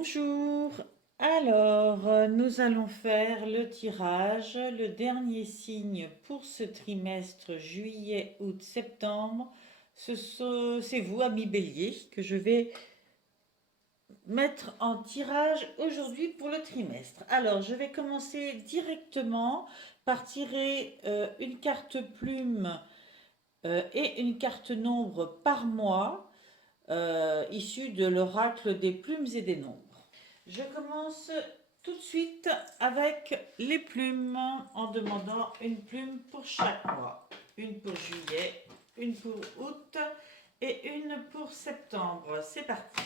Bonjour. Alors, nous allons faire le tirage, le dernier signe pour ce trimestre juillet, août, septembre. C'est vous, ami Bélier, que je vais mettre en tirage aujourd'hui pour le trimestre. Alors, je vais commencer directement par tirer une carte plume et une carte nombre par mois, issue de l'oracle des plumes et des nombres. Je commence tout de suite avec les plumes en demandant une plume pour chaque mois. Une pour juillet, une pour août et une pour septembre. C'est parti.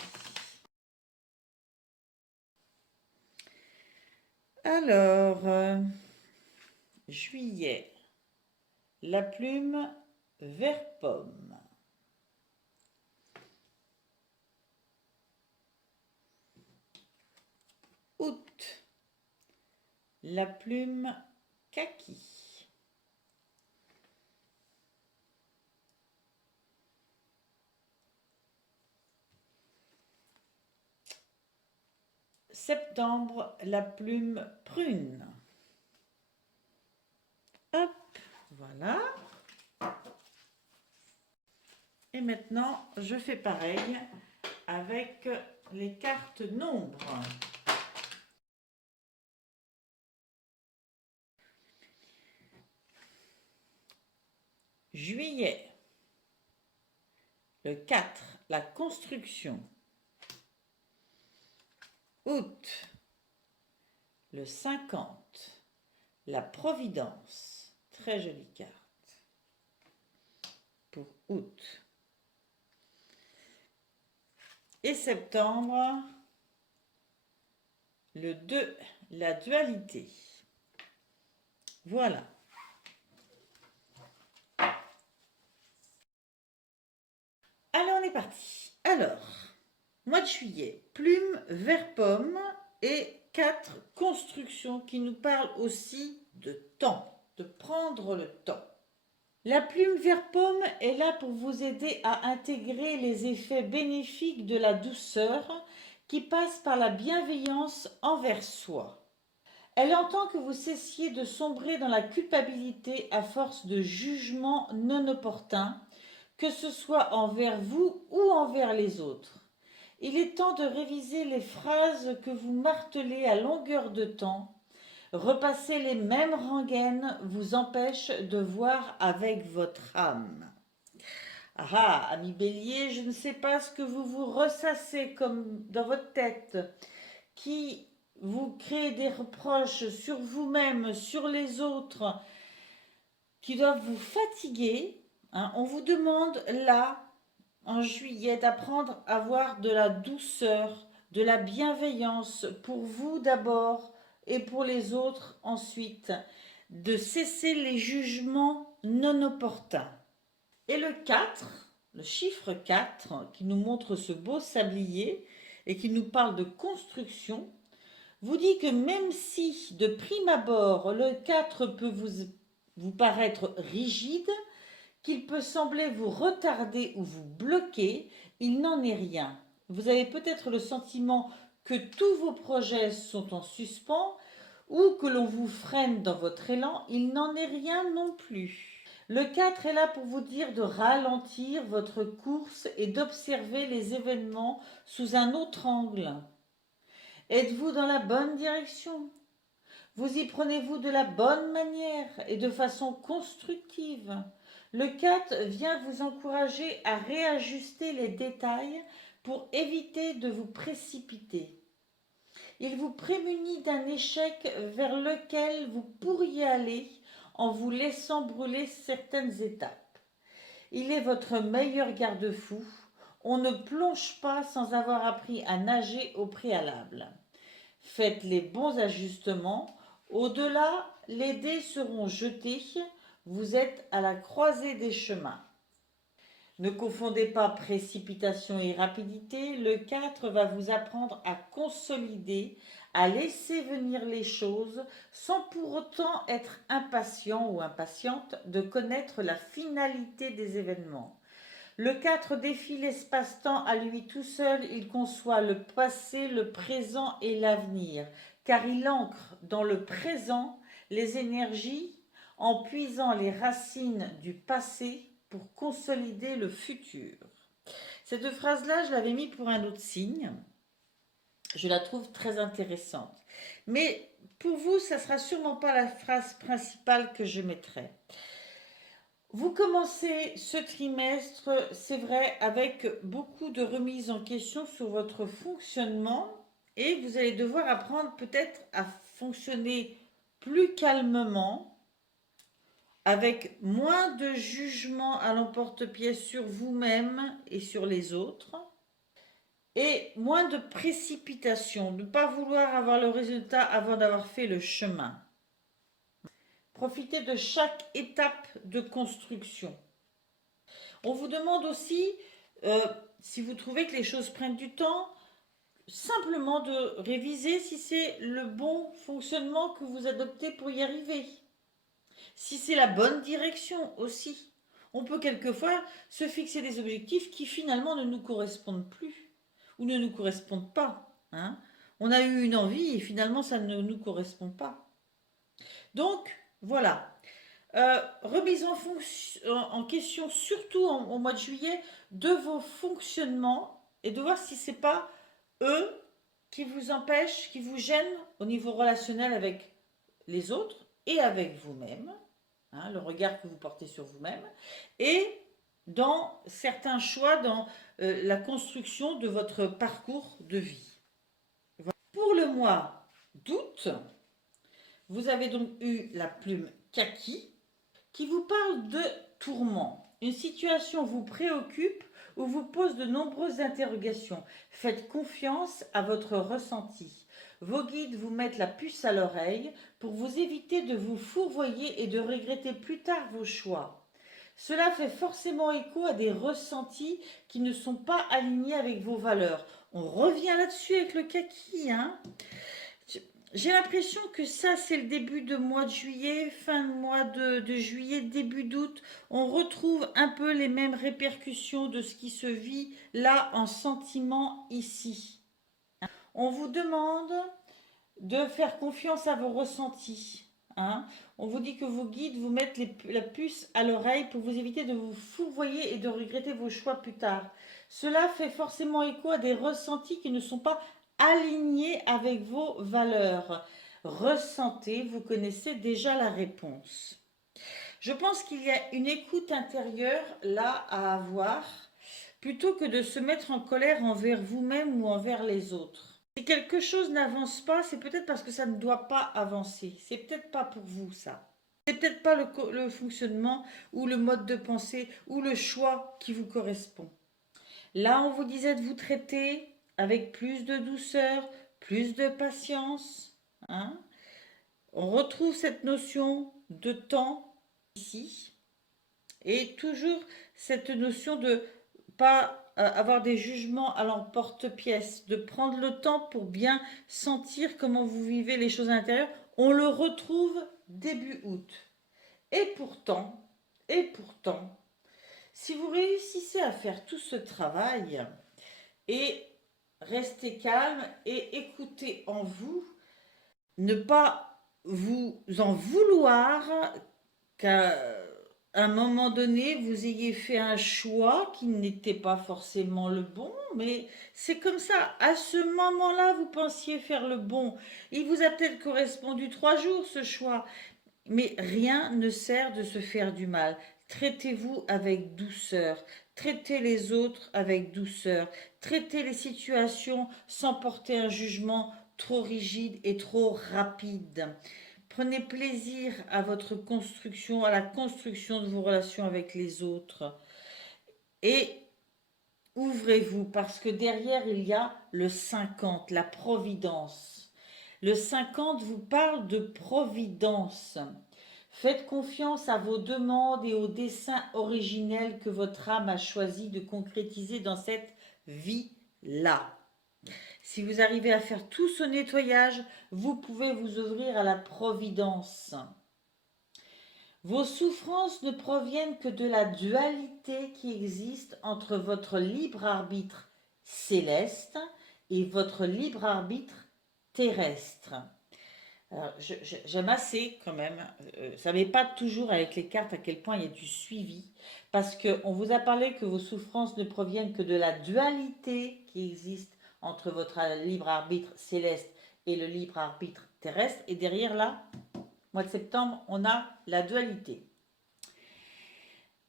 Alors, juillet, la plume vert pomme. Août, la plume kaki. Septembre, la plume prune. Hop, voilà. Et maintenant, je fais pareil avec les cartes nombres. Juillet, le 4, la construction. Août, le 50, la providence. Très jolie carte pour août. Et septembre, le 2, la dualité. Voilà. Alors, on est parti. Alors, mois de juillet, plume vert pomme et 4 constructions qui nous parlent aussi de temps, de prendre le temps. La plume vert pomme est là pour vous aider à intégrer les effets bénéfiques de la douceur qui passe par la bienveillance envers soi. Elle entend que vous cessiez de sombrer dans la culpabilité à force de jugements non opportuns, que ce soit envers vous ou envers les autres. Il est temps de réviser les phrases que vous martelez à longueur de temps. Repasser les mêmes rengaines vous empêche de voir avec votre âme. Ah, ami Bélier, je ne sais pas ce que vous vous ressassez comme dans votre tête, qui vous crée des reproches sur vous-même, sur les autres, qui doivent vous fatiguer. On vous demande là, en juillet, d'apprendre à avoir de la douceur, de la bienveillance pour vous d'abord et pour les autres ensuite, de cesser les jugements non opportuns. Et le 4, le chiffre 4, qui nous montre ce beau sablier et qui nous parle de construction, vous dit que même si de prime abord le 4 peut vous paraître rigide, qu'il peut sembler vous retarder ou vous bloquer, il n'en est rien. Vous avez peut-être le sentiment que tous vos projets sont en suspens ou que l'on vous freine dans votre élan, il n'en est rien non plus. Le 4 est là pour vous dire de ralentir votre course et d'observer les événements sous un autre angle. Êtes-vous dans la bonne direction? Vous y prenez-vous de la bonne manière et de façon constructive? Le 4 vient vous encourager à réajuster les détails pour éviter de vous précipiter. Il vous prémunit d'un échec vers lequel vous pourriez aller en vous laissant brûler certaines étapes. Il est votre meilleur garde-fou. On ne plonge pas sans avoir appris à nager au préalable. Faites les bons ajustements. Au-delà, les dés seront jetés. Vous êtes à la croisée des chemins. Ne confondez pas précipitation et rapidité. Le 4 va vous apprendre à consolider, à laisser venir les choses sans pour autant être impatient ou impatiente de connaître la finalité des événements. Le 4 défie l'espace-temps à lui tout seul, il conçoit le passé, le présent et l'avenir, car il ancre dans le présent les énergies en puisant les racines du passé pour consolider le futur. Cette phrase-là, je l'avais mis pour un autre signe. Je la trouve très intéressante. Mais pour vous, ça ne sera sûrement pas la phrase principale que je mettrai. Vous commencez ce trimestre, c'est vrai, avec beaucoup de remises en question sur votre fonctionnement et vous allez devoir apprendre peut-être à fonctionner plus calmement, avec moins de jugement à l'emporte-pièce sur vous-même et sur les autres, et moins de précipitation, de ne pas vouloir avoir le résultat avant d'avoir fait le chemin. Profitez de chaque étape de construction. On vous demande aussi, si vous trouvez que les choses prennent du temps, simplement de réviser si c'est le bon fonctionnement que vous adoptez pour y arriver. Si c'est la bonne direction aussi. On peut quelquefois se fixer des objectifs qui finalement ne nous correspondent plus ou ne nous correspondent pas. Hein. On a eu une envie et finalement ça ne nous correspond pas. Donc, voilà. Remise en question, surtout au mois de juillet, de vos fonctionnements et de voir si ce n'est pas eux qui vous empêchent, qui vous gênent au niveau relationnel avec les autres et avec vous-même, hein, le regard que vous portez sur vous-même, et dans certains choix, dans la construction de votre parcours de vie. Voilà. Pour le mois d'août, vous avez donc eu la plume kaki, qui vous parle de tourment. Une situation vous préoccupe ou vous pose de nombreuses interrogations. Faites confiance à votre ressenti. Vos guides vous mettent la puce à l'oreille pour vous éviter de vous fourvoyer et de regretter plus tard vos choix. Cela fait forcément écho à des ressentis qui ne sont pas alignés avec vos valeurs. On revient là-dessus avec le kaki, hein. J'ai l'impression que ça, c'est le début de mois de juillet, fin de mois de juillet, début d'août. On retrouve un peu les mêmes répercussions de ce qui se vit là en sentiment ici. On vous demande de faire confiance à vos ressentis. Hein. On vous dit que vos guides vous mettent la puce à l'oreille pour vous éviter de vous fourvoyer et de regretter vos choix plus tard. Cela fait forcément écho à des ressentis qui ne sont pas alignés avec vos valeurs. Ressentez, vous connaissez déjà la réponse. Je pense qu'il y a une écoute intérieure là à avoir, plutôt que de se mettre en colère envers vous-même ou envers les autres. Si quelque chose n'avance pas, c'est peut-être parce que ça ne doit pas avancer. C'est peut-être pas pour vous ça. C'est peut-être pas le fonctionnement ou le mode de pensée ou le choix qui vous correspond. Là, on vous disait de vous traiter avec plus de douceur, plus de patience. Hein. On retrouve cette notion de temps ici et toujours cette notion de pas avoir des jugements à l'emporte-pièce, de prendre le temps pour bien sentir comment vous vivez les choses à l'intérieur. On le retrouve début août. Et pourtant, si vous réussissez à faire tout ce travail et rester calme et écouter en vous, ne pas vous en vouloir qu'à un moment donné, vous ayez fait un choix qui n'était pas forcément le bon, mais c'est comme ça. À ce moment-là, vous pensiez faire le bon. Il vous a peut-être correspondu 3 jours, ce choix. Mais rien ne sert de se faire du mal. Traitez-vous avec douceur. Traitez les autres avec douceur. Traitez les situations sans porter un jugement trop rigide et trop rapide. Prenez plaisir à votre construction, à la construction de vos relations avec les autres. Et ouvrez-vous parce que derrière il y a le 50, la providence. Le 50 vous parle de providence. Faites confiance à vos demandes et aux desseins originels que votre âme a choisi de concrétiser dans cette vie-là. Si vous arrivez à faire tout ce nettoyage, vous pouvez vous ouvrir à la providence. Vos souffrances ne proviennent que de la dualité qui existe entre votre libre arbitre céleste et votre libre arbitre terrestre. Alors, j'aime assez quand même, ça n'est pas toujours avec les cartes à quel point il y a du suivi, parce qu'on vous a parlé que vos souffrances ne proviennent que de la dualité qui existe entre votre libre arbitre céleste et le libre arbitre terrestre, et derrière là, mois de septembre, on a la dualité.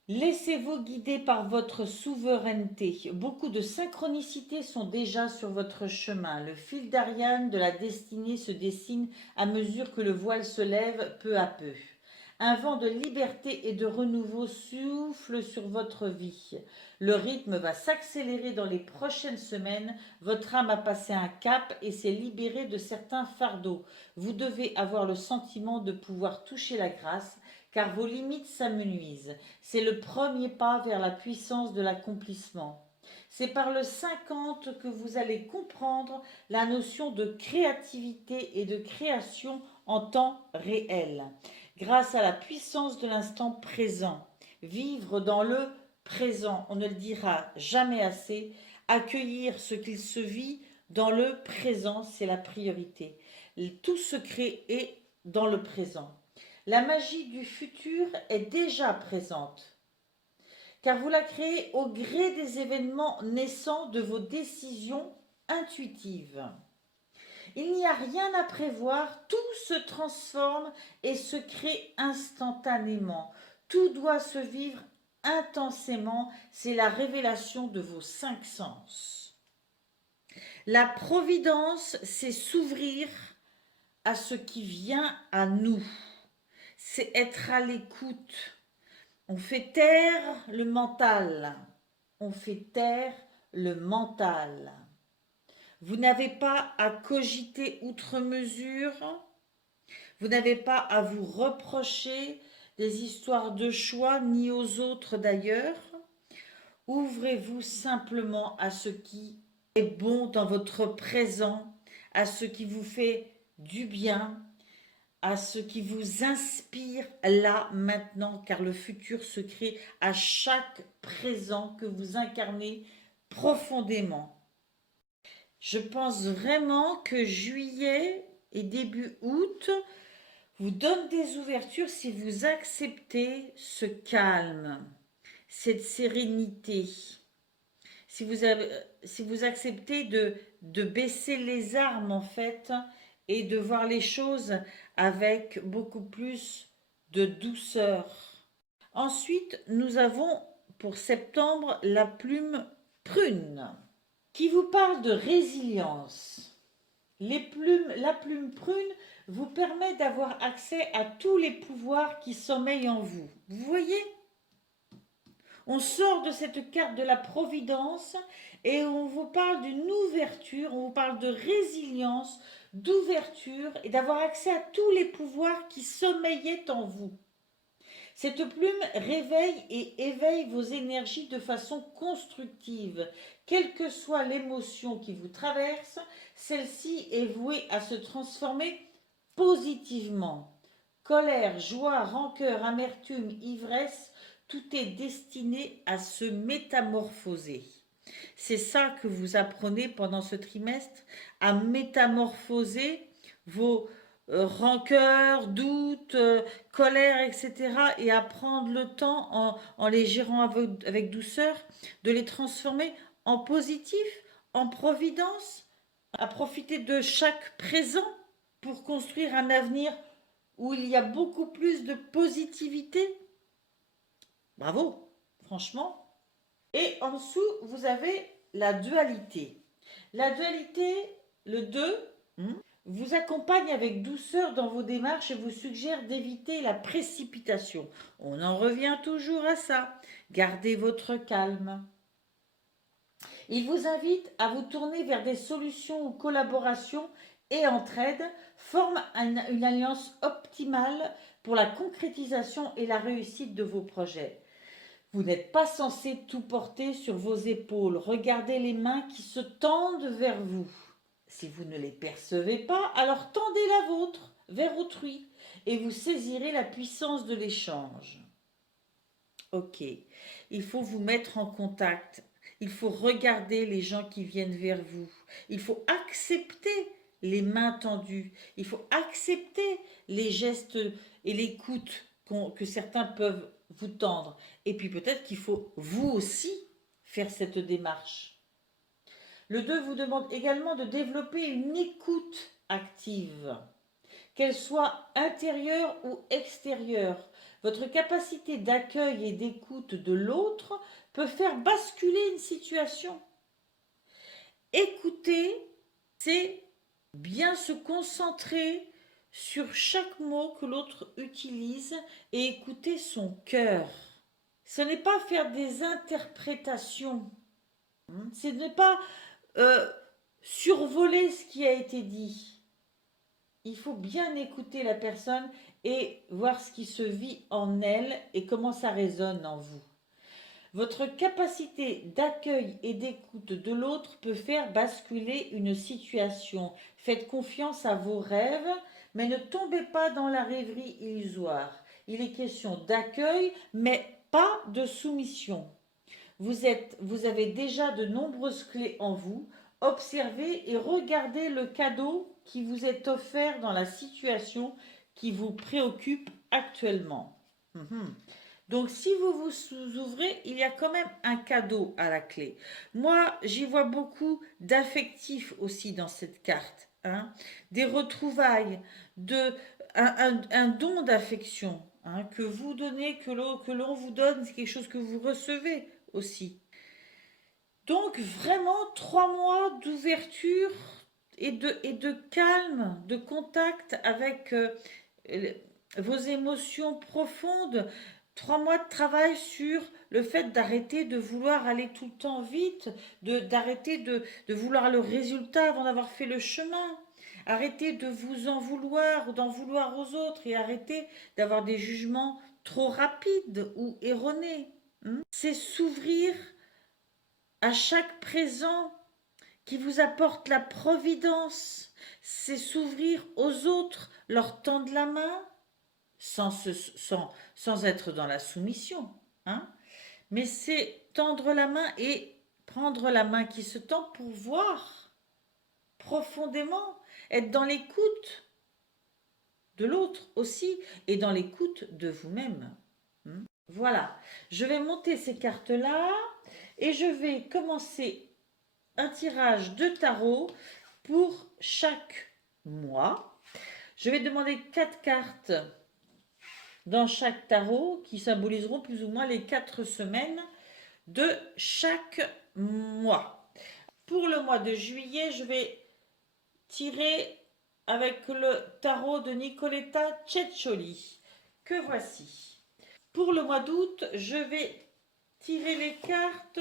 Laissez-vous guider par votre souveraineté. Beaucoup de synchronicités sont déjà sur votre chemin. Le fil d'Ariane de la destinée se dessine à mesure que le voile se lève peu à peu. Un vent de liberté et de renouveau souffle sur votre vie. Le rythme va s'accélérer dans les prochaines semaines. Votre âme a passé un cap et s'est libérée de certains fardeaux. Vous devez avoir le sentiment de pouvoir toucher la grâce, car vos limites s'amenuisent. C'est le premier pas vers la puissance de l'accomplissement. C'est par le 50 que vous allez comprendre la notion de créativité et de création en temps réel. Grâce à la puissance de l'instant présent, vivre dans le présent, on ne le dira jamais assez, accueillir ce qu'il se vit dans le présent, c'est la priorité. Tout se crée est dans le présent. La magie du futur est déjà présente, car vous la créez au gré des événements naissant de vos décisions intuitives. Il n'y a rien à prévoir, tout se transforme et se crée instantanément. Tout doit se vivre intensément, c'est la révélation de vos 5 sens. La providence, c'est s'ouvrir à ce qui vient à nous. C'est être à l'écoute. On fait taire le mental. On fait taire le mental. Vous n'avez pas à cogiter outre mesure. Vous n'avez pas à vous reprocher des histoires de choix, ni aux autres d'ailleurs. Ouvrez-vous simplement à ce qui est bon dans votre présent, à ce qui vous fait du bien, à ce qui vous inspire là, maintenant, car le futur se crée à chaque présent que vous incarnez profondément. Je pense vraiment que juillet et début août vous donnent des ouvertures si vous acceptez ce calme, cette sérénité. Si vous acceptez de baisser les armes en fait et de voir les choses avec beaucoup plus de douceur. Ensuite, nous avons pour septembre la plume prune qui vous parle de résilience. La plume prune vous permet d'avoir accès à tous les pouvoirs qui sommeillent en vous. Vous voyez ? On sort de cette carte de la providence et on vous parle d'une ouverture, on vous parle de résilience, d'ouverture et d'avoir accès à tous les pouvoirs qui sommeillaient en vous. Cette plume réveille et éveille vos énergies de façon constructive. Quelle que soit l'émotion qui vous traverse, celle-ci est vouée à se transformer positivement. Colère, joie, rancœur, amertume, ivresse, tout est destiné à se métamorphoser. C'est ça que vous apprenez pendant ce trimestre, à métamorphoser vos rancœurs, doutes, colère, etc. et à prendre le temps, en les gérant avec douceur, de les transformer en positif, en providence, à profiter de chaque présent pour construire un avenir où il y a beaucoup plus de positivité. Bravo, franchement. Et en dessous, vous avez la dualité. La dualité, le 2, vous accompagne avec douceur dans vos démarches et vous suggère d'éviter la précipitation. On en revient toujours à ça. Gardez votre calme. Il vous invite à vous tourner vers des solutions ou collaborations et entraide, forme une alliance optimale pour la concrétisation et la réussite de vos projets. Vous n'êtes pas censé tout porter sur vos épaules. Regardez les mains qui se tendent vers vous. Si vous ne les percevez pas, alors tendez la vôtre vers autrui et vous saisirez la puissance de l'échange. Ok, il faut vous mettre en contact, il faut regarder les gens qui viennent vers vous, il faut accepter les mains tendues, il faut accepter les gestes et l'écoute que certains peuvent vous tendre. Et puis peut-être qu'il faut vous aussi faire cette démarche. Le 2 vous demande également de développer une écoute active, qu'elle soit intérieure ou extérieure. Votre capacité d'accueil et d'écoute de l'autre peut faire basculer une situation. Écouter, c'est bien se concentrer sur chaque mot que l'autre utilise et écouter son cœur. Ce n'est pas faire des interprétations. Ce n'est pas survoler ce qui a été dit. Il faut bien écouter la personne et voir ce qui se vit en elle et comment ça résonne en vous. Votre capacité d'accueil et d'écoute de l'autre peut faire basculer une situation. Faites confiance à vos rêves, mais ne tombez pas dans la rêverie illusoire. Il est question d'accueil, mais pas de soumission. Vous avez déjà de nombreuses clés en vous. Observez et regardez le cadeau qui vous est offert dans la situation qui vous préoccupe actuellement. Donc, si vous vous ouvrez, il y a quand même un cadeau à la clé. Moi, j'y vois beaucoup d'affectifs aussi dans cette carte. Des retrouvailles, un don d'affection que vous donnez, que l'on vous donne, c'est quelque chose que vous recevez aussi. Donc, vraiment, 3 mois d'ouverture et de calme, de contact avec vos émotions profondes. 3 mois de travail sur le fait d'arrêter de vouloir aller tout le temps vite, d'arrêter de vouloir le résultat avant d'avoir fait le chemin. Arrêtez de vous en vouloir ou d'en vouloir aux autres et arrêtez d'avoir des jugements trop rapides ou erronés. C'est s'ouvrir à chaque présent qui vous apporte la providence. C'est s'ouvrir aux autres, leur tendre la main, sans être dans la soumission. Mais c'est tendre la main et prendre la main qui se tend pour voir profondément, être dans l'écoute de l'autre aussi et dans l'écoute de vous-même. Voilà, je vais monter ces cartes-là et je vais commencer un tirage de tarot pour chaque mois. Je vais demander 4 cartes dans chaque tarot qui symboliseront plus ou moins les 4 semaines de chaque mois. Pour le mois de juillet, je vais tirer avec le tarot de Nicoletta Ceccioli, que voici. Pour le mois d'août, je vais tirer les cartes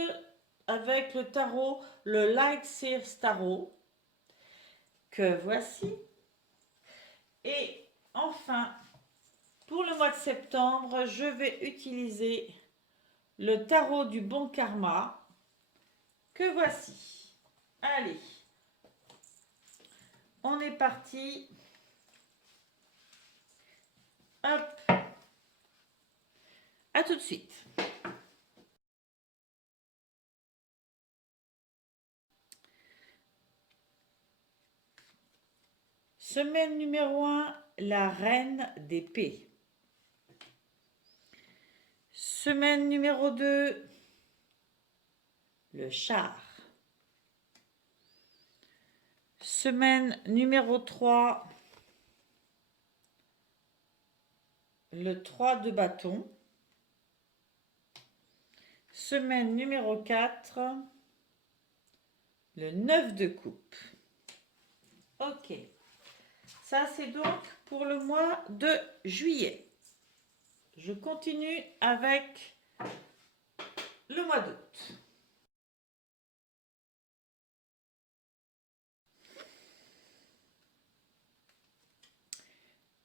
avec le tarot, le Light Seers Tarot, que voici. Et enfin, pour le mois de septembre, je vais utiliser le tarot du bon karma, que voici. Allez, on est parti. Hop, à tout de suite. Semaine numéro 1, la reine d'épée. Semaine numéro 2, le char. Semaine numéro 3, le 3 de bâton. Semaine numéro 4, le 9 de coupe. Ok. Ça, c'est donc pour le mois de juillet. Je continue avec le mois d'août.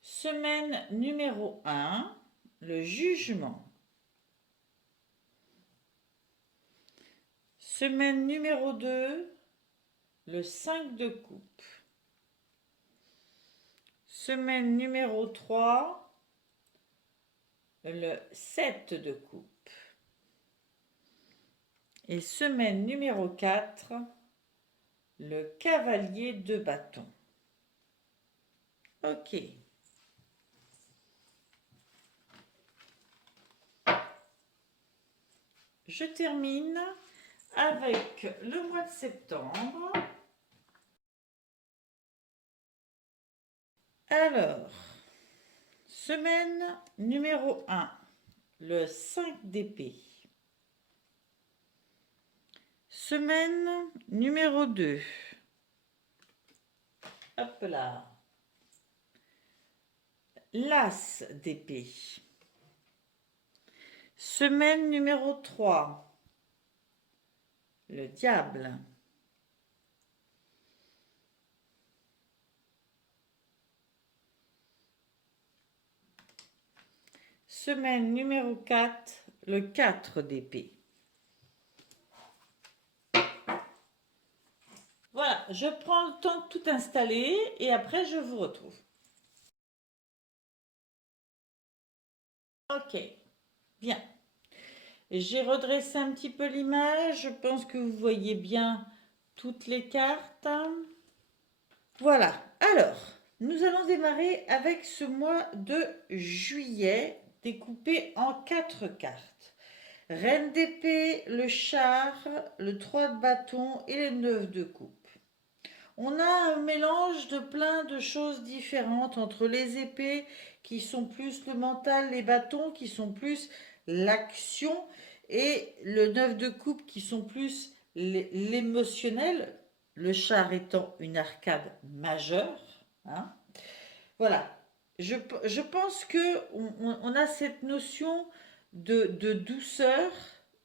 Semaine numéro 1, le jugement. Semaine numéro 2, le 5 de coupe. Semaine numéro 3, le 7 de coupe. Et semaine numéro 4, le cavalier de bâton. Ok. Je termine avec le mois de septembre. Alors, semaine numéro 1, le 5 d'épée. Semaine numéro 2. Hop là. L'as d'épée. Semaine numéro 3. Le diable. Semaine numéro 4. Le 4 d'épée. Voilà, je prends le temps de tout installer et après je vous retrouve. Ok, bien. J'ai redressé un petit peu l'image. Je pense que vous voyez bien toutes les cartes. Voilà. Alors, nous allons démarrer avec ce mois de juillet découpé en 4 cartes. Reine d'épée, le char, le 3 de bâton et les 9 de coupe. On a un mélange de plein de choses différentes entre les épées qui sont plus le mental, les bâtons qui sont plus l'action et le 9 de coupe qui sont plus l'émotionnel, le char étant une arcade majeure. Hein. Voilà, je pense qu'on a cette notion de douceur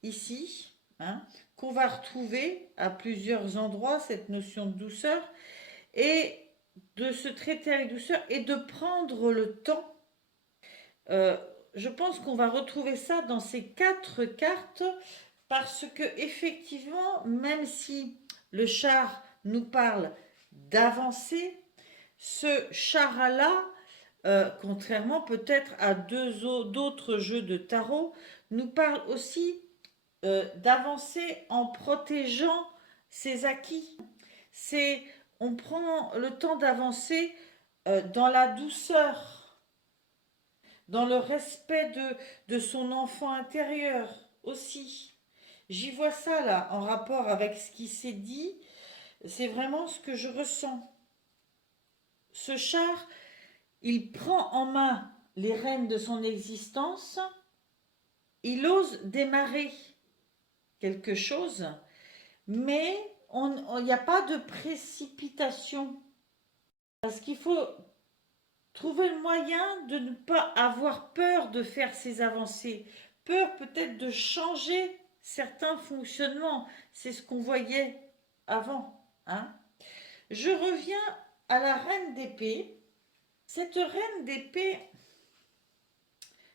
ici, hein, qu'on va retrouver à plusieurs endroits, cette notion de douceur, et de se traiter avec douceur et de prendre le temps. Je pense qu'on va retrouver ça dans ces 4 cartes parce que effectivement, même si le char nous parle d'avancer, ce char-là, contrairement peut-être à d'autres jeux de tarot, nous parle aussi d'avancer en protégeant ses acquis. On prend le temps d'avancer dans la douceur, dans le respect de son enfant intérieur aussi. J'y vois ça là, en rapport avec ce qui s'est dit, c'est vraiment ce que je ressens. Ce char, il prend en main les rênes de son existence, il ose démarrer quelque chose, mais il n'y a pas de précipitation. Parce qu'il faut trouver le moyen de ne pas avoir peur de faire ces avancées, peur peut-être de changer certains fonctionnements. C'est ce qu'on voyait avant. Hein. Je reviens à la reine d'épée. Cette reine d'épée,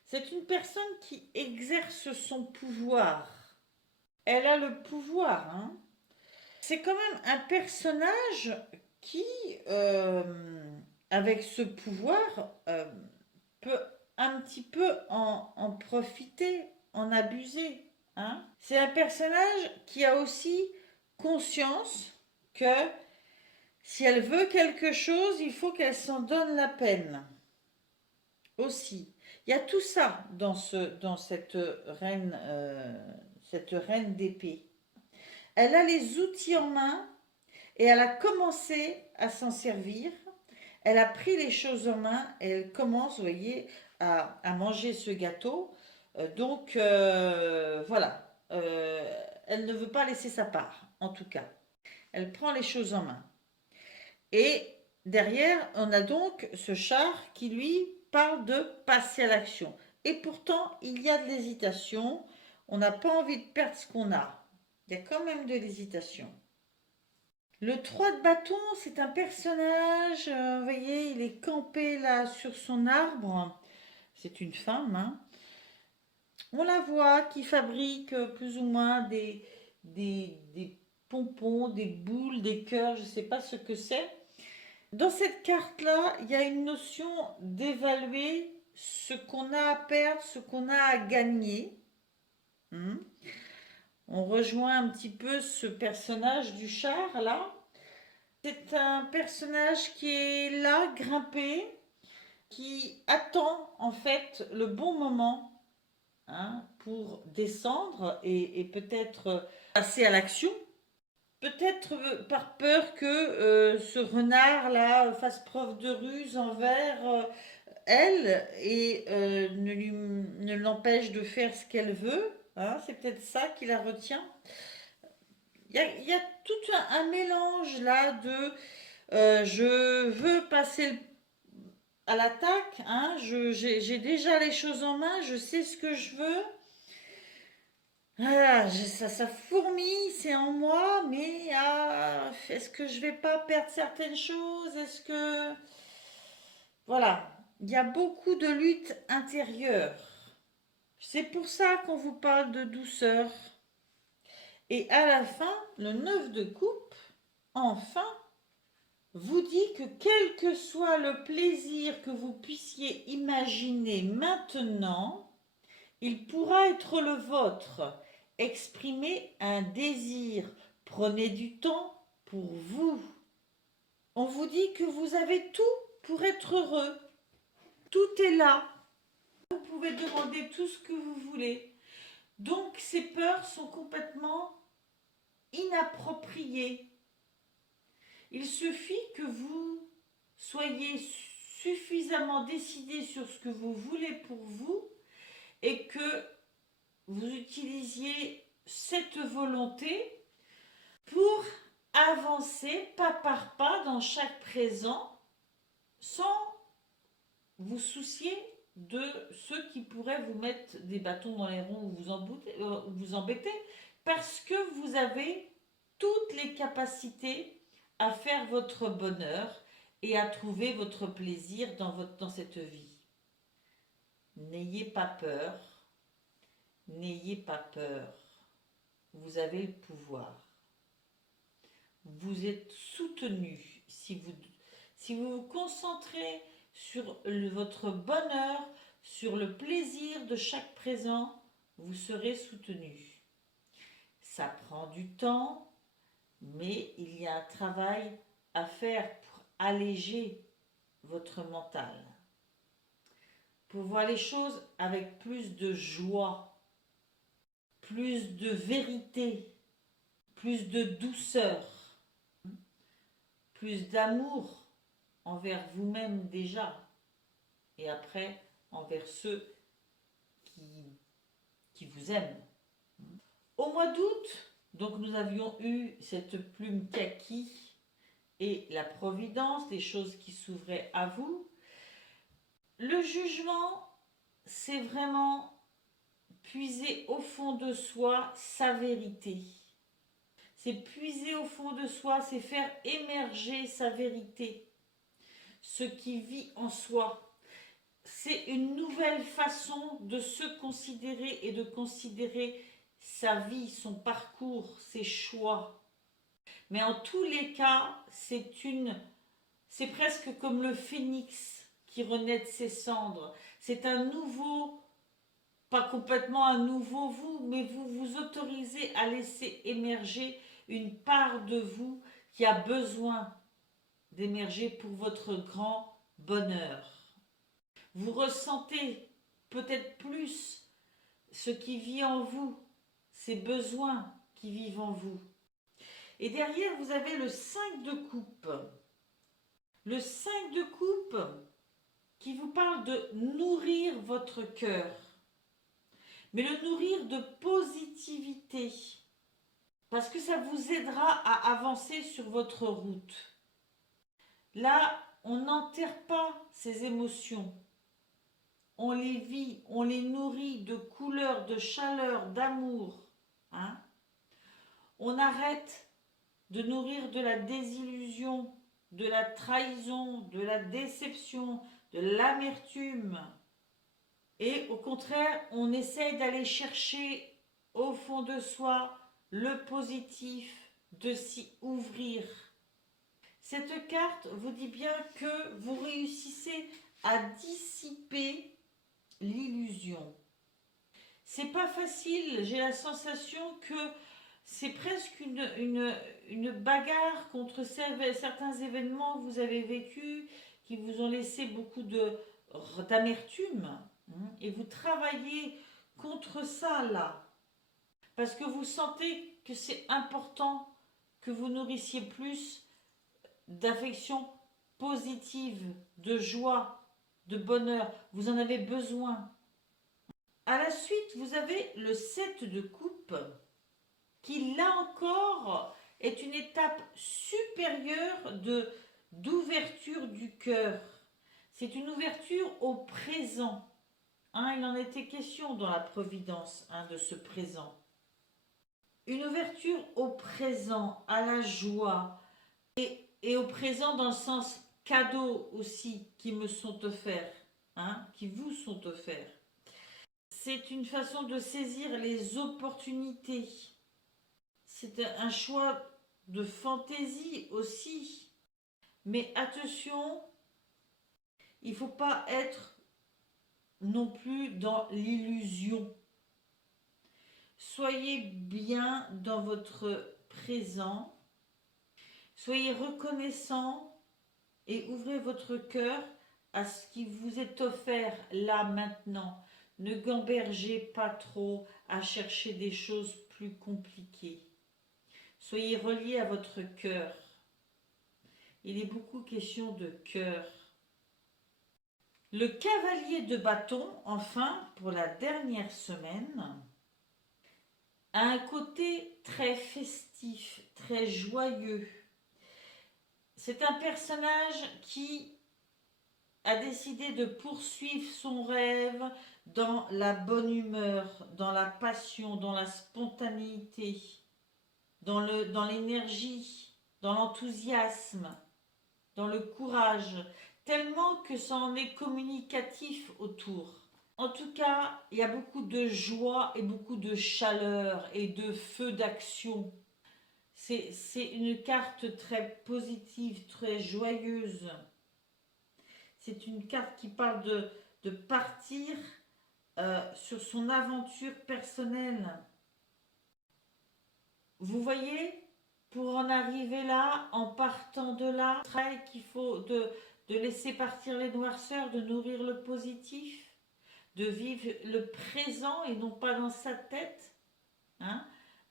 c'est une personne qui exerce son pouvoir. Elle a le pouvoir. Hein. C'est quand même un personnage qui, avec ce pouvoir, peut un petit peu en profiter, en abuser. Hein. C'est un personnage qui a aussi conscience que si elle veut quelque chose, il faut qu'elle s'en donne la peine. Aussi. Il y a tout ça dans cette reine d'épée. Elle a les outils en main et elle a commencé à s'en servir. Elle a pris les choses en main et elle commence, vous voyez, à manger ce gâteau. Donc, voilà. Elle ne veut pas laisser sa part, en tout cas. Elle prend les choses en main. Et derrière, on a donc ce char qui, lui, parle de passer à l'action. Et pourtant, il y a de l'hésitation. On n'a pas envie de perdre ce qu'on a. Il y a quand même de l'hésitation. Le 3 de bâton, c'est un personnage, vous voyez, il est campé là sur son arbre. C'est une femme. Hein. On la voit qui fabrique plus ou moins des pompons, des boules, des cœurs, je ne sais pas ce que c'est. Dans cette carte-là, il y a une notion d'évaluer ce qu'on a à perdre, ce qu'on a à gagner. On rejoint un petit peu ce personnage du char, là. C'est un personnage qui est là, grimpé, qui attend en fait le bon moment pour descendre et peut-être passer à l'action. Peut-être par peur que ce renard-là fasse preuve de ruse envers elle et ne l'empêche de faire ce qu'elle veut. C'est peut-être ça qui la retient. Il y a tout un mélange là de je veux passer à l'attaque, j'ai déjà les choses en main, je sais ce que je veux. Ça fourmille, c'est en moi, mais est-ce que je vais pas perdre certaines choses? Est-ce que... Voilà, il y a beaucoup de lutte intérieure. C'est pour ça qu'on vous parle de douceur. Et à la fin, le 9 de coupe, enfin, vous dit que quel que soit le plaisir que vous puissiez imaginer maintenant, il pourra être le vôtre. Exprimez un désir. Prenez du temps pour vous. On vous dit que vous avez tout pour être heureux. Tout est là. Vous pouvez demander tout ce que vous voulez. Donc ces peurs sont complètement inappropriées. Il suffit que vous soyez suffisamment décidé sur ce que vous voulez pour vous et que vous utilisiez cette volonté pour avancer pas par pas dans chaque présent sans vous soucier de ceux qui pourraient vous mettre des bâtons dans les ronds ou vous embêter parce que vous avez toutes les capacités à faire votre bonheur et à trouver votre plaisir dans cette vie. N'ayez pas peur. N'ayez pas peur. Vous avez le pouvoir. Vous êtes soutenu. Si vous vous concentrez sur votre bonheur, sur le plaisir de chaque présent, vous serez soutenu. Ça prend du temps, mais il y a un travail à faire pour alléger votre mental, pour voir les choses avec plus de joie, plus de vérité, plus de douceur, plus d'amour envers vous-même déjà, et après envers ceux qui vous aiment. Au mois d'août, donc nous avions eu cette plume kaki et la providence, les choses qui s'ouvraient à vous. Le jugement, c'est vraiment puiser au fond de soi sa vérité. C'est puiser au fond de soi, c'est faire émerger sa vérité, ce qui vit en soi. C'est une nouvelle façon de se considérer et de considérer sa vie, son parcours, ses choix. Mais en tous les cas, c'est presque comme le phénix qui renaît de ses cendres. C'est un nouveau, pas complètement un nouveau vous, mais vous vous autorisez à laisser émerger une part de vous qui a besoin d'émerger pour votre grand bonheur. Vous ressentez peut-être plus ce qui vit en vous, ces besoins qui vivent en vous. Et derrière, vous avez le 5 de coupe. Le 5 de coupe qui vous parle de nourrir votre cœur. Mais le nourrir de positivité. Parce que ça vous aidera à avancer sur votre route. Là, on n'enterre pas ces émotions. On les vit, on les nourrit de couleurs, de chaleur, d'amour. On arrête de nourrir de la désillusion, de la trahison, de la déception, de l'amertume. Et au contraire, on essaye d'aller chercher au fond de soi le positif, de s'y ouvrir. Cette carte vous dit bien que vous réussissez à dissiper l'illusion. C'est pas facile, j'ai la sensation que c'est presque une bagarre contre certains événements que vous avez vécus, qui vous ont laissé beaucoup d'amertume. Et vous travaillez contre ça là. Parce que vous sentez que c'est important que vous nourrissiez plus d'affection positive, de joie, de bonheur. Vous en avez besoin. À la suite, vous avez le 7 de coupe qui, là encore, est une étape supérieure d'ouverture du cœur. C'est une ouverture au présent. Il en était question dans la providence de ce présent. Une ouverture au présent, à la joie, et au présent dans le sens cadeau aussi qui me sont offerts, qui vous sont offerts. C'est une façon de saisir les opportunités. C'est un choix de fantaisie aussi. Mais attention, il ne faut pas être non plus dans l'illusion. Soyez bien dans votre présent. Soyez reconnaissant et ouvrez votre cœur à ce qui vous est offert là maintenant. Ne gambergez pas trop à chercher des choses plus compliquées. Soyez reliés à votre cœur. Il est beaucoup question de cœur. Le cavalier de bâton, enfin, pour la dernière semaine, a un côté très festif, très joyeux. C'est un personnage qui a décidé de poursuivre son rêve dans la bonne humeur, dans la passion, dans la spontanéité, dans l'énergie, dans l'enthousiasme, dans le courage, tellement que ça en est communicatif autour. En tout cas, il y a beaucoup de joie et beaucoup de chaleur et de feu d'action. C'est une carte très positive, très joyeuse. C'est une carte qui parle de partir sur son aventure personnelle. Vous voyez, pour en arriver là, en partant de là, travail qu'il faut de laisser partir les noirceurs, de nourrir le positif, de vivre le présent et non pas dans sa tête,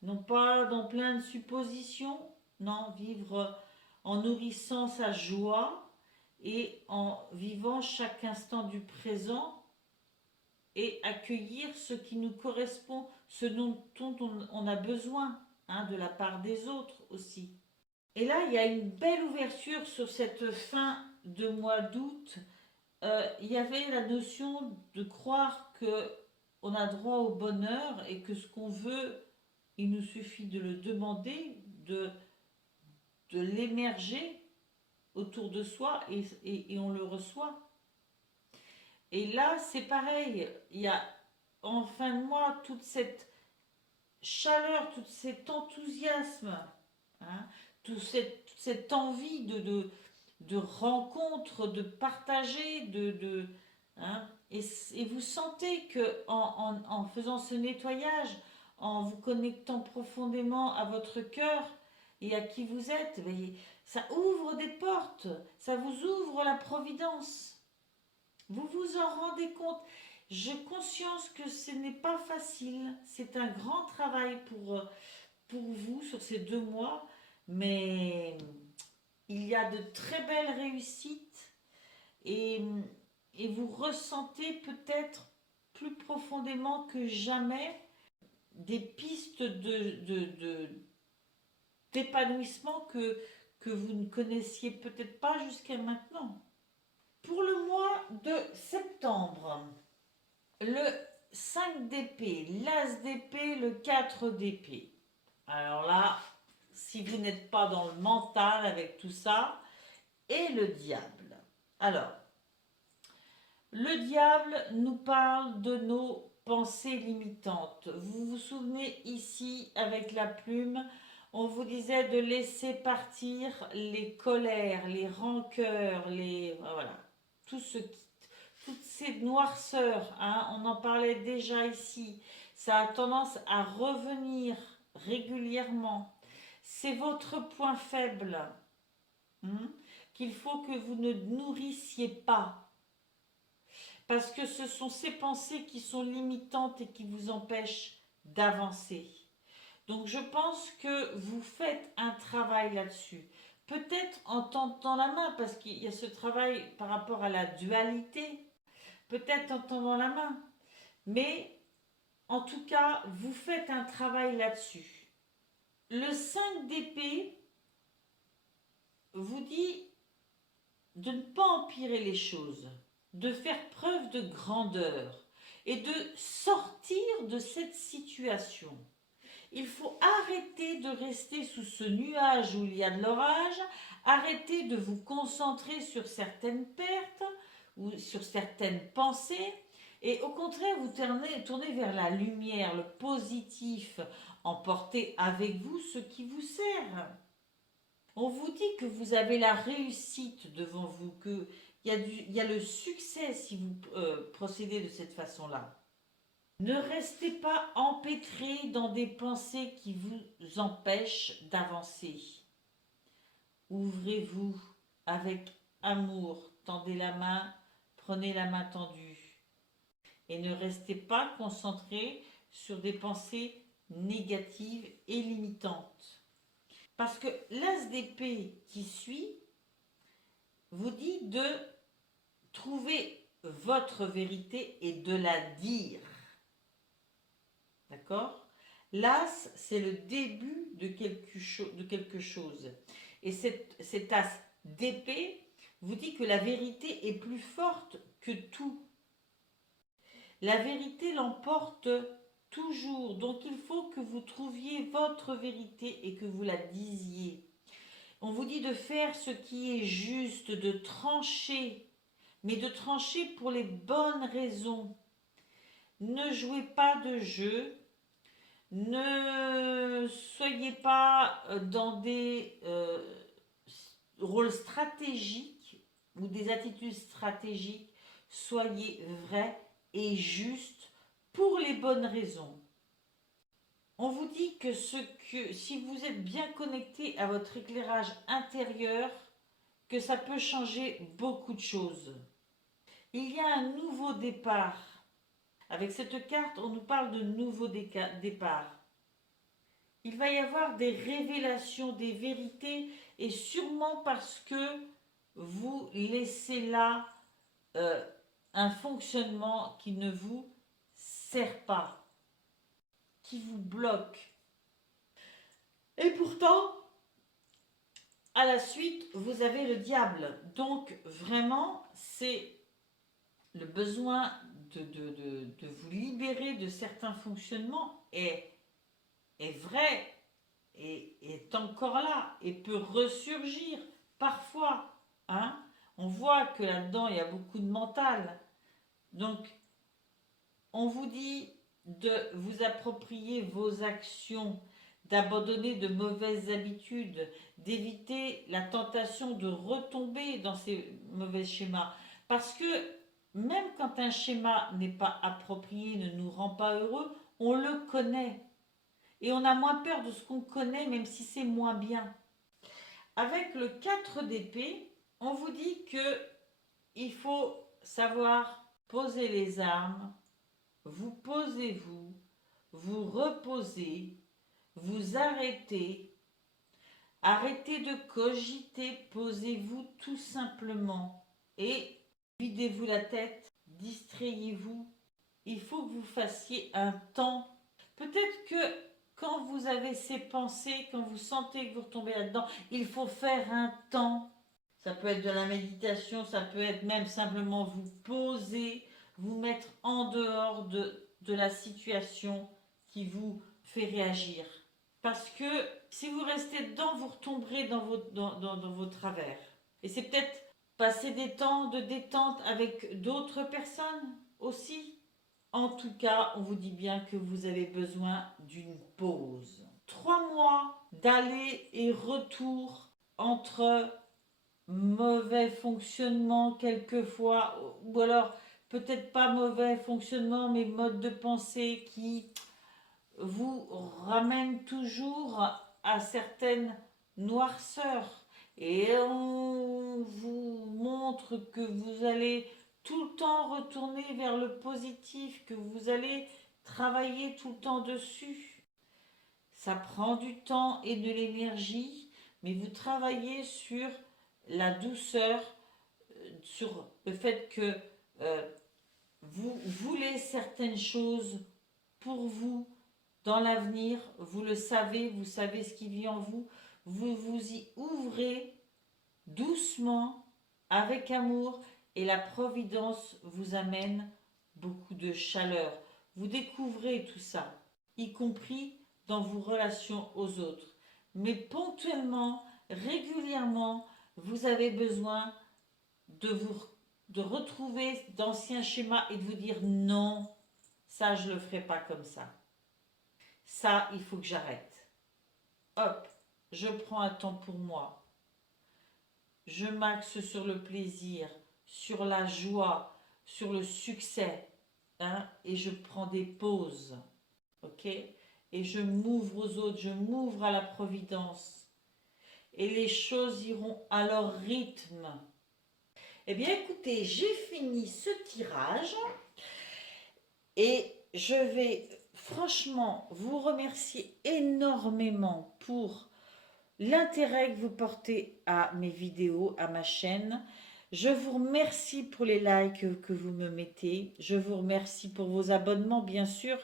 non pas dans plein de suppositions, non, vivre en nourrissant sa joie et en vivant chaque instant du présent et accueillir ce qui nous correspond, ce dont on a besoin, de la part des autres aussi. Et là, il y a une belle ouverture sur cette fin de mois d'août. Il y avait la notion de croire qu'on a droit au bonheur et que ce qu'on veut, il nous suffit de le demander, de l'émerger autour de soi et on le reçoit. Et là, c'est pareil, il y a en fin de mois toute cette chaleur, tout cet enthousiasme, toute cette envie de rencontre, de partager, et vous sentez que en faisant ce nettoyage, en vous connectant profondément à votre cœur et à qui vous êtes, ça ouvre des portes, ça vous ouvre la providence. Vous vous en rendez compte. J'ai conscience que ce n'est pas facile. C'est un grand travail pour vous sur ces 2 mois, mais il y a de très belles réussites et vous ressentez peut-être plus profondément que jamais des pistes d'épanouissement que vous ne connaissiez peut-être pas jusqu'à maintenant. Pour le mois de septembre, le 5 d'épée, l'as d'épée, le 4 d'épée. Alors là, si vous n'êtes pas dans le mental avec tout ça, et le diable. Alors, le diable nous parle de nos pensées limitantes. Vous vous souvenez ici, avec la plume, On vous disait de laisser partir les colères, les rancœurs, voilà, tout ce qui, toutes ces noirceurs, hein, on en parlait déjà ici. Ça a tendance à revenir régulièrement. C'est votre point faible, hein, qu'il faut que vous ne nourrissiez pas. Parce que ce sont ces pensées qui sont limitantes et qui vous empêchent d'avancer. Donc je pense que vous faites un travail là-dessus. Peut-être en tendant la main, parce qu'il y a ce travail par rapport à la dualité, peut-être en tendant la main. Mais en tout cas, vous faites un travail là-dessus. Le 5 d'épée vous dit de ne pas empirer les choses, de faire preuve de grandeur et de sortir de cette situation. Il faut arrêter de rester sous ce nuage où il y a de l'orage, arrêter de vous concentrer sur certaines pertes ou sur certaines pensées et au contraire vous tournez vers la lumière, le positif, emportez avec vous ce qui vous sert. On vous dit que vous avez la réussite devant vous, qu'il y a le succès si vous procédez de cette façon-là. Ne restez pas empêtrés dans des pensées qui vous empêchent d'avancer. Ouvrez-vous avec amour, tendez la main, prenez la main tendue. Et ne restez pas concentrés sur des pensées négatives et limitantes. Parce que l'as d'épée qui suit vous dit de trouver votre vérité et de la dire. D'accord? L'as, c'est le début de quelque chose. Et cet as d'épée vous dit que la vérité est plus forte que tout. La vérité l'emporte toujours. Donc il faut que vous trouviez votre vérité et que vous la disiez. On vous dit de faire ce qui est juste, de trancher, mais de trancher pour les bonnes raisons. Ne jouez pas de jeu. Ne soyez pas dans des rôles stratégiques ou des attitudes stratégiques. Soyez vrai et juste pour les bonnes raisons. On vous dit que si vous êtes bien connecté à votre éclairage intérieur, que ça peut changer beaucoup de choses. Il y a un nouveau départ. Avec cette carte, on nous parle de nouveau départ. Il va y avoir des révélations, des vérités, et sûrement parce que vous laissez là un fonctionnement qui ne vous sert pas, qui vous bloque. Et pourtant, à la suite, vous avez le diable. Donc vraiment, c'est le besoin de vous libérer de certains fonctionnements est vrai et est encore là et peut ressurgir parfois. Hein. On voit que là-dedans, il y a beaucoup de mental. Donc, on vous dit de vous approprier vos actions, d'abandonner de mauvaises habitudes, d'éviter la tentation de retomber dans ces mauvais schémas. Parce que même quand un schéma n'est pas approprié, ne nous rend pas heureux, on le connaît. Et on a moins peur de ce qu'on connaît, même si c'est moins bien. Avec le 4 d'épée, on vous dit que il faut savoir poser les armes, vous posez-vous, vous reposez, vous arrêtez, arrêtez de cogiter, posez-vous tout simplement et videz-vous la tête, distrayez-vous. Il faut que vous fassiez un temps. Peut-être que quand vous avez ces pensées, quand vous sentez que vous retombez là-dedans, il faut faire un temps. Ça peut être de la méditation, ça peut être même simplement vous poser, vous mettre en dehors de la situation qui vous fait réagir. Parce que si vous restez dedans, vous retomberez dans vos travers. Et c'est peut-être passer des temps de détente avec d'autres personnes aussi. En tout cas, on vous dit bien que vous avez besoin d'une pause. 3 mois d'aller et retour entre mauvais fonctionnement quelquefois, ou alors peut-être pas mauvais fonctionnement, mais mode de pensée qui vous ramène toujours à certaines noirceurs. Et on vous montre que vous allez tout le temps retourner vers le positif, que vous allez travailler tout le temps dessus. Ça prend du temps et de l'énergie, mais vous travaillez sur la douceur, sur le fait que euh, vous voulez certaines choses pour vous dans l'avenir, vous savez ce qui vit en vous, vous vous y ouvrez doucement, avec amour, et la providence vous amène beaucoup de chaleur. Vous découvrez tout ça, y compris dans vos relations aux autres. Mais ponctuellement, régulièrement, vous avez besoin de vous de retrouver d'anciens schémas et de vous dire non, ça je le ferai pas comme ça. Ça, il faut que j'arrête. Hop, je prends un temps pour moi. Je m'axe sur le plaisir, sur la joie, sur le succès. Hein, et je prends des pauses. Ok? Et je m'ouvre aux autres, je m'ouvre à la providence. Et les choses iront à leur rythme. Eh bien, écoutez, j'ai fini ce tirage. Et je vais franchement vous remercier énormément pour l'intérêt que vous portez à mes vidéos, à ma chaîne. Je vous remercie pour les likes que vous me mettez. Je vous remercie pour vos abonnements, bien sûr.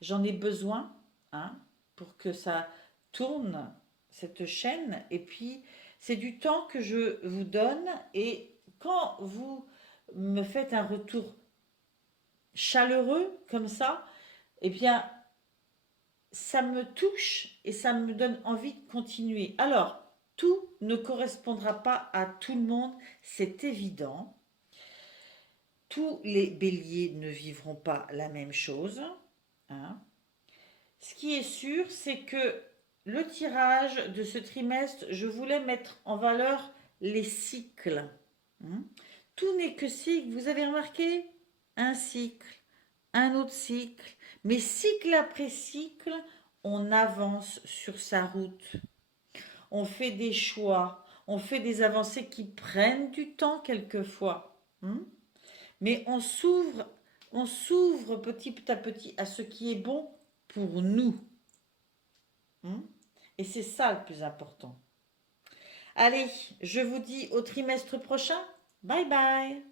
J'en ai besoin hein, pour que ça tourne, cette chaîne. Et puis, c'est du temps que je vous donne. Et quand vous me faites un retour chaleureux comme ça, eh bien, ça me touche et ça me donne envie de continuer. Alors, tout ne correspondra pas à tout le monde, c'est évident. Tous les béliers ne vivront pas la même chose. Hein. Ce qui est sûr, c'est que le tirage de ce trimestre, je voulais mettre en valeur les cycles. Hein. Tout n'est que cycle. Vous avez remarqué? Un cycle, un autre cycle. Mais cycle après cycle, on avance sur sa route. On fait des choix, on fait des avancées qui prennent du temps quelquefois. Mais on s'ouvre petit à petit à ce qui est bon pour nous. Et c'est ça le plus important. Allez, je vous dis au trimestre prochain. Bye bye.